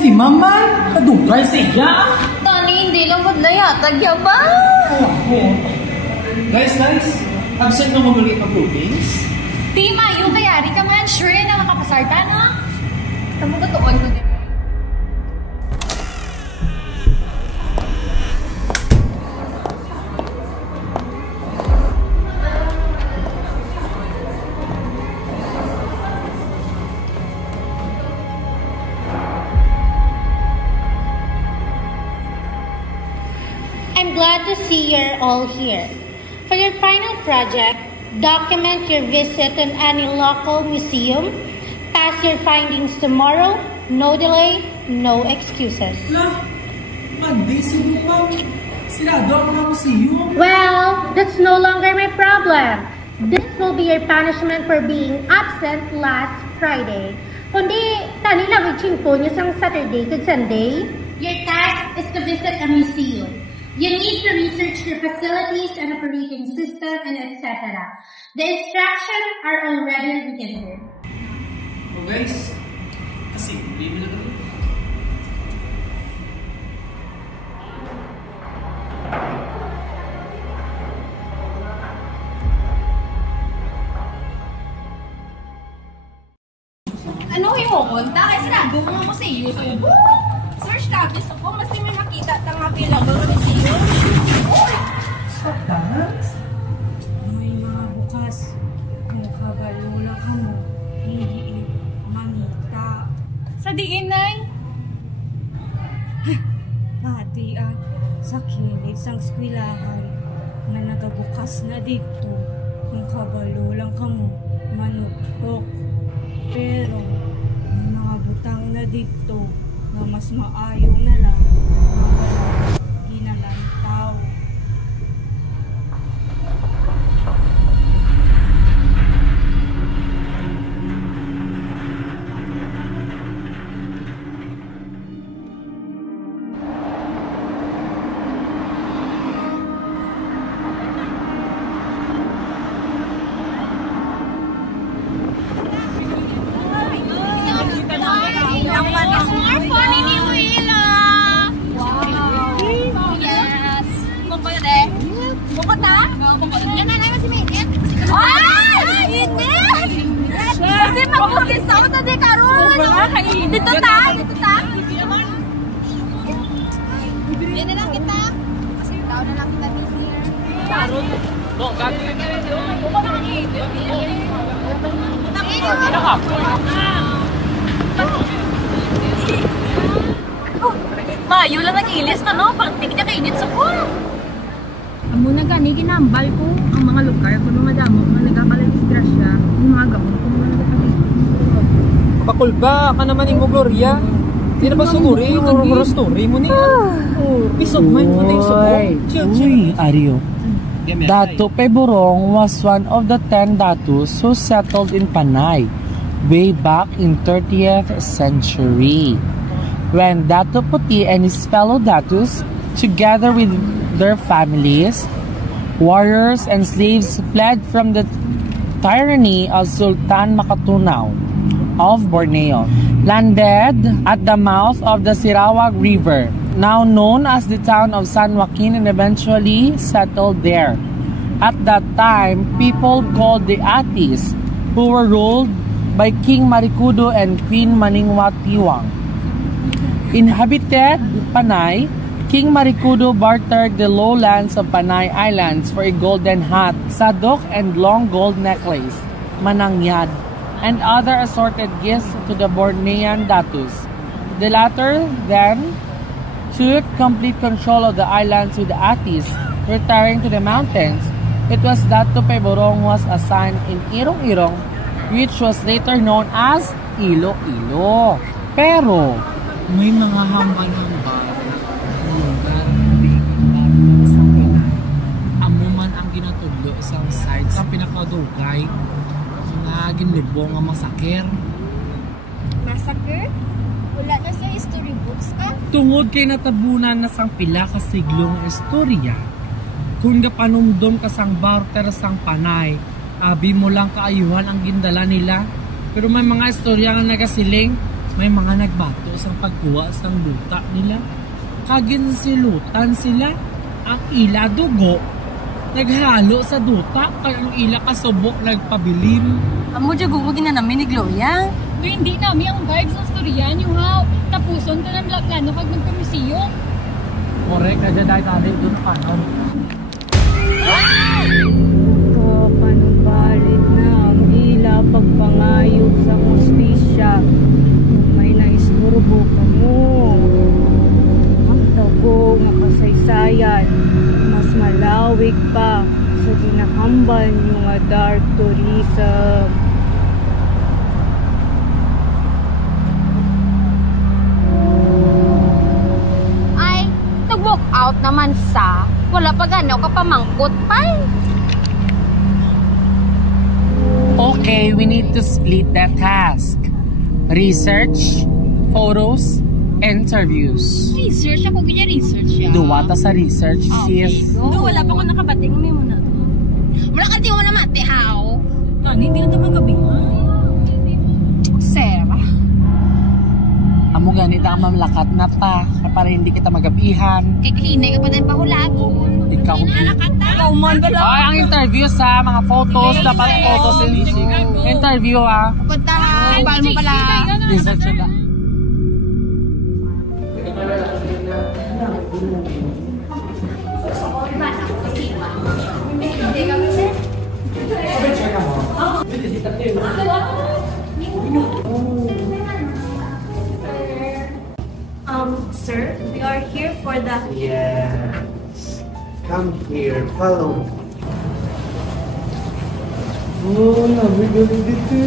si Mama. Kadugay siya. Tani, hindi lang maglayatag ya ba? Guys, absent na magaling pag-groupings? Di, Mayo, kayari ka man. Sure na nakapasarta, no? Tamo ka tuon mo din. I'm glad to see you're all here. For your final project, document your visit to any local museum. Pass your findings tomorrow. No delay, no excuses. Monday, sino pa? Sinado ako ng museum. Well, that's no longer my problem. This will be your punishment for being absent last Friday. Kundi, tani lang i-chimpo niyo sang Saturday to Sunday. Your task is to visit a museum. You need to research your facilities and operating system and etc. The instructions are already written here. Oh guys, kasi hindi mo na gawin. Ano yung pupunta? Kasi nagawin mo sa iyo. Search tapos ako kasi may makita tang available na museum. Sa dance? May mga bukas. Kung kabalo lang ka mo, hindi manita. Sa diin, Nay? Pati sa kilid sang skwilahan na nagabukas na dito. Kung kabalo lang ka mo, manukok. Pero may mga butang na dito na mas maayo na lang na wala ginalantaw. Dito ta! Yan na lang kita. Kasi tao na lang kita busy. Mayo lang nag-ilis na, no? Parang hindi niya kainit sa ko. Amo na gani ginambal ko ang mga lugar ko nung madamo na nagkakaladisgrasya yung mga gamot ko mga nagkakalit. Pakulba ka naman mo, Gloria. Hindi na ba suguri yung horror story mo niya? Peace of mind mo na yung sugo. Uy, Aryo. Dato Peborong was one of the 10 datus who settled in Panay way back in 30th century. When Dato Puti and his fellow datus, together with their families, warriors and slaves, fled from the tyranny of Sultan Makatunaw of Borneo, landed at the mouth of the Sirawag River, now known as the town of San Joaquin, and eventually settled there. At that time, people called the Atis, who were ruled by King Marikudo and Queen Maningwatiwang. Inhabited Panay, King Marikudo bartered the lowlands of Panay Islands for a golden hat, sadok, and long gold necklace, manangyad, and other assorted gifts to the Bornean datus. The latter then took complete control of the islands with the Atis, retiring to the mountains. It was Dato Peborong was assigned in Irong-Irong, which was later known as Iloilo. Pero may mga hamban-hamban amo man ang ginatudlo isang side sa pinakadugay nga ginlubong nga masakir. Massacre? Wala na sa history books ka? Tungod kay natabunan na sang pila ka siglo nga istorya. Kung gapanumdom ka sang barter sang Panay, abi mo lang kaayuhan ang gindala nila. Pero may mga istorya nga nagasiling may mga nagbato sa pagkuha sang duta nila. Kaginsilutan sila ang ila dugo. Naghalo sa duta kay ang ila kasubok nagpabilim. Amo dyan gugugin na namin ni Gloria. Pero hindi namin ang vibes ng storyan yung ha. Tapuson ka ng plano kag magpamisiyong. Correct, nadya dahil tali doon na kanon. Ito, panubalit na ang ila pagpangayog sa hustisya. May naisturbo ka mo. Ang tago nga kasaysayan, mas malawig pa sa ginahambal nyo nga dark tourism. Ay, nag-walk out naman sa. Wala pa ganaw ka pamangkot pa. Okay, we need to split that task. Research, photos, interviews. Research ako, ganyan research yan. Duwata sa research, sis. Do, wala pa ako nakabating. May mo na. Wala ka di mo na mati, how? Kani, hindi na ito magabi ha. Sarah. Amo ganit ang mamlakat na ta para hindi kita magabihan. Kay kahinay ka pa din pahulagon. Ikaw. Ikaw man ba lang? Ay, ang interview sa mga photos, dapat photos interview ha. Punta ha, bawal mo pala. Research na. Sir, we are here for the... Yes. Come here, follow me. Oh, nabigyan dito.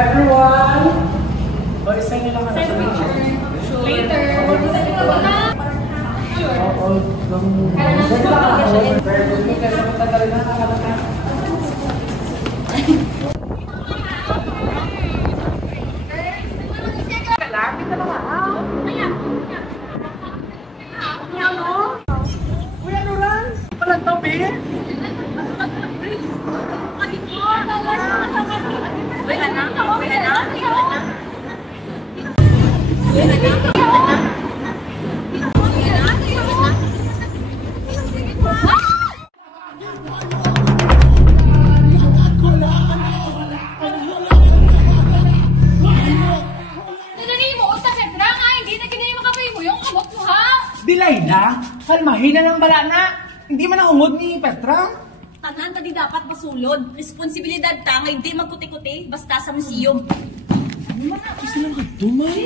Everyone! O, isa nyo lang ka na. Later. Dilayla, kalmahin na lang bala na. Hindi man nahungod ni Petra. Tanan tadi dapat masulod. Responsibilidad ta nga hindi magkuti-kuti basta sa museum. Ano man ako silang katumay?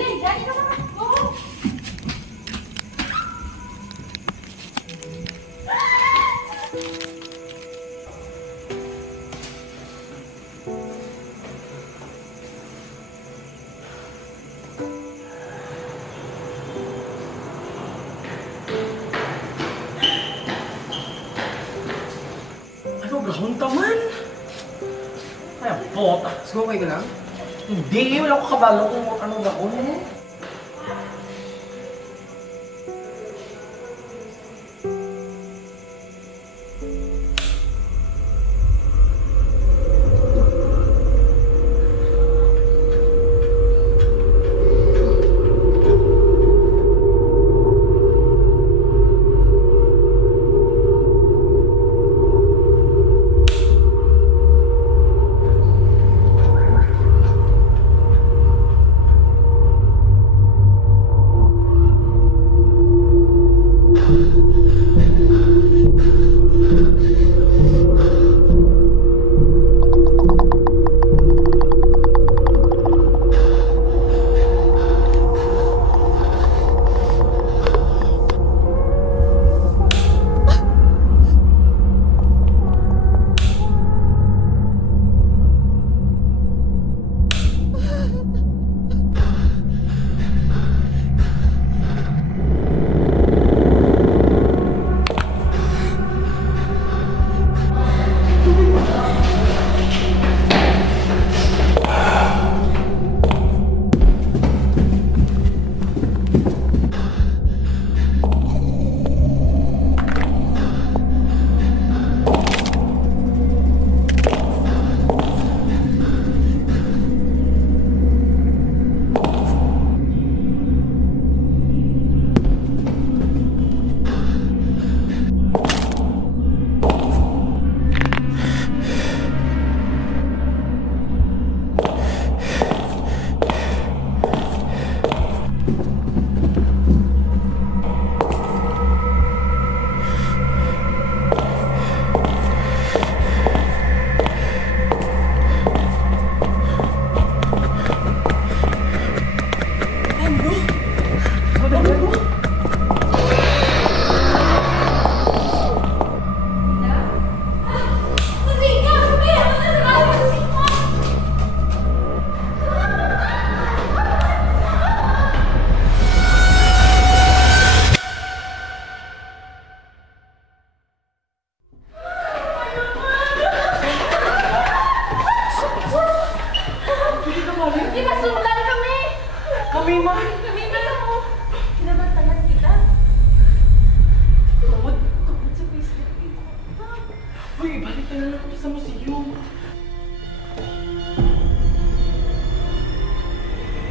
Gahon ka man. Kaya bota. Siguro kayo lang? Hindi, wala ko kabalo kung ano gahon mo.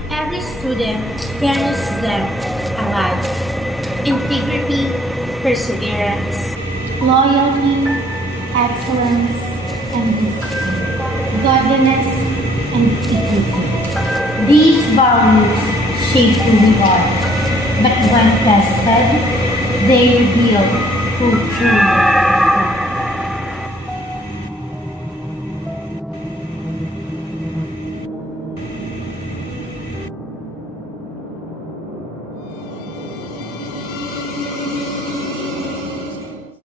Every student carries them alive. Integrity, perseverance, loyalty, excellence, and discipline, godliness, and equity. These values shape who we are, but when tested, they reveal who truly